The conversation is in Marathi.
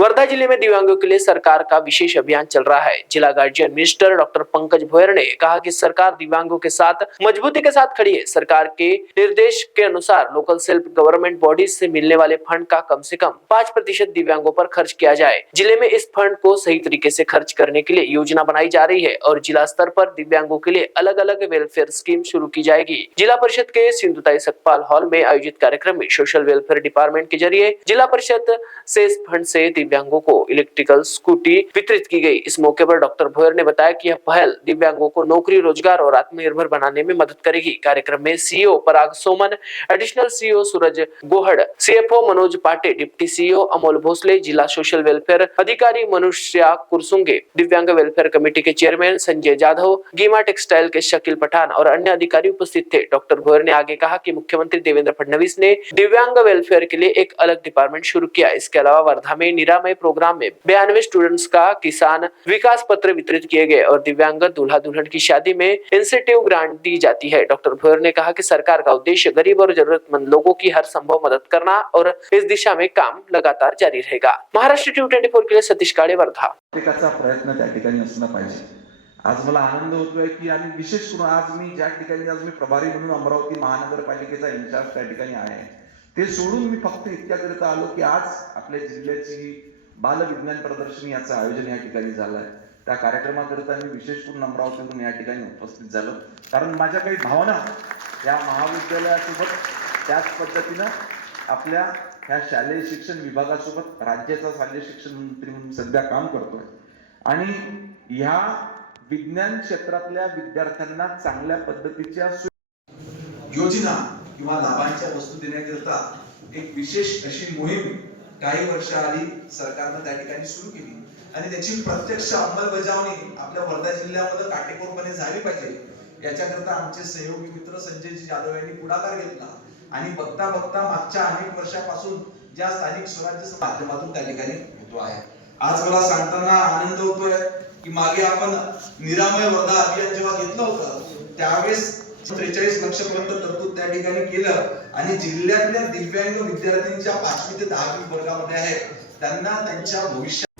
वर्धा जिले में दिव्यांगों के लिए सरकार का विशेष अभियान चल रहा है। जिला guardian minister doctor Pankaj Bhoyar ने कहा कि सरकार दिव्यांगों के साथ मजबूती के साथ खड़ी है। सरकार के निर्देश के अनुसार लोकल सेल्फ गवर्नमेंट बॉडीज से मिलने वाले फंड का कम से कम 5% दिव्यांगों पर खर्च किया जाए। जिले में इस फंड को सही तरीके से खर्च करने के लिए योजना बनाई जा रही है और जिला स्तर पर दिव्यांगों के लिए अलग अलग वेलफेयर स्कीम शुरू की जाएगी। जिला परिषद के सिंधुताई सकपाल हॉल में आयोजित कार्यक्रम में सोशल वेलफेयर डिपार्टमेंट के जरिए जिला परिषद से इस फंड से दिव्यांगों को इलेक्ट्रिकल स्कूटी वितरित की गई। इस मौके पर डॉक्टर भोयर ने बताया कि यह पहल दिव्यांगों को नौकरी, रोजगार और आत्मनिर्भर बनाने में मदद करेगी। कार्यक्रम में CEO Parag Soman, additional CEO Suraj Gohad, CFO Manoj Pate, deputy CEO Amol Bhosale, जिला सोशल वेलफेयर अधिकारी मनुष्या कुरसुंगे, दिव्यांग वेलफेयर कमेटी के चेयरमैन संजय जाधव, गीमा टेक्सटाइल के शकील पठान और अन्य अधिकारी उपस्थित थे। डॉक्टर भोयर ने आगे कहा कि मुख्यमंत्री देवेंद्र फडणवीस ने दिव्यांग वेलफेयर के लिए एक अलग डिपार्टमेंट शुरू किया। इसके अलावा वर्धा में निरामय प्रोग्राम में 92 स्टूडेंट्स का किसान विकास पत्र वितरित किए गए और दिव्यांग दूल्हा दुल्हन की शादी में इंसेंटिव ग्रांट दी जाती है। डॉक्टर भोयर ने कहा कि सरकार का उद्देश्य गरीब और जरूरतमंद लोगों की हर संभव मदद करना और इस दिशा में काम लगातार जारी रहेगा। महाराष्ट्र T24 के लिए सतीश काळे, वर्धा। प्रत्येकाचा प्रयत्न त्या ठिकाणी असला पाहिजे। आज मला आनंद होतोय की आणि विशेष करून आज मी ज्या ठिकाणी आज मी प्रभारी म्हणून अमरावती महानगरपालिकेचा इन्चार्ज त्या ठिकाणी आहे, ते सोडून मी फक्त इतक्याकरिता आलो की आज आपल्या जिल्ह्याची बाल विज्ञान प्रदर्शनी याचं आयोजन या ठिकाणी झालं आहे। त्या कार्यक्रमाकरिता मी विशेष करून अमरावतीतून या ठिकाणी उपस्थित झालो, कारण माझ्या काही भावना या महाविद्यालयासोबत त्याच पद्धतीनं आपल्या ह्या शालेय शिक्षण विभागासोबत राज्याचा शालेय शिक्षण मंत्री म्हणून सध्या काम करतोय आणि ह्या विज्ञान क्षेत्रातल्या विद्यार्थ्यांना चांगल्या पद्धतीच्या योजना किंवा लाभांच्या वस्तू देण्याकरिता एक विशेष अशी मोहीम काही वर्षाआधी सरकारने त्या ठिकाणी सुरू केली आणि त्याची प्रत्यक्ष अंमलबजावणी आपल्या वर्धा जिल्ह्यामध्ये काटेकोरपणे झाली पाहिजे। याच्याकरता आमचे सहयोगी मित्र संजयजी जाधव यांनी पुढाकार घेतला आणि बघता बघता मागच्या अनेक वर्षापासून ज्या स्थानिक स्वराज्य माध्यमातून त्या ठिकाणी होतो आहे। आज मला सांगताना आनंद होतोय की मागे आपण निरामय वर्धा अभियान जेव्हा घेतलं होतं त्यावेळेस 43 लक्षापर्यंत तरतूद त्या ठिकाणी केलं आणि जिल्ह्यातल्या दिव्यांग विद्यार्थ्यांच्या 5वी ते 10वी वर्गामध्ये आहेत त्यांना त्यांच्या भविष्यात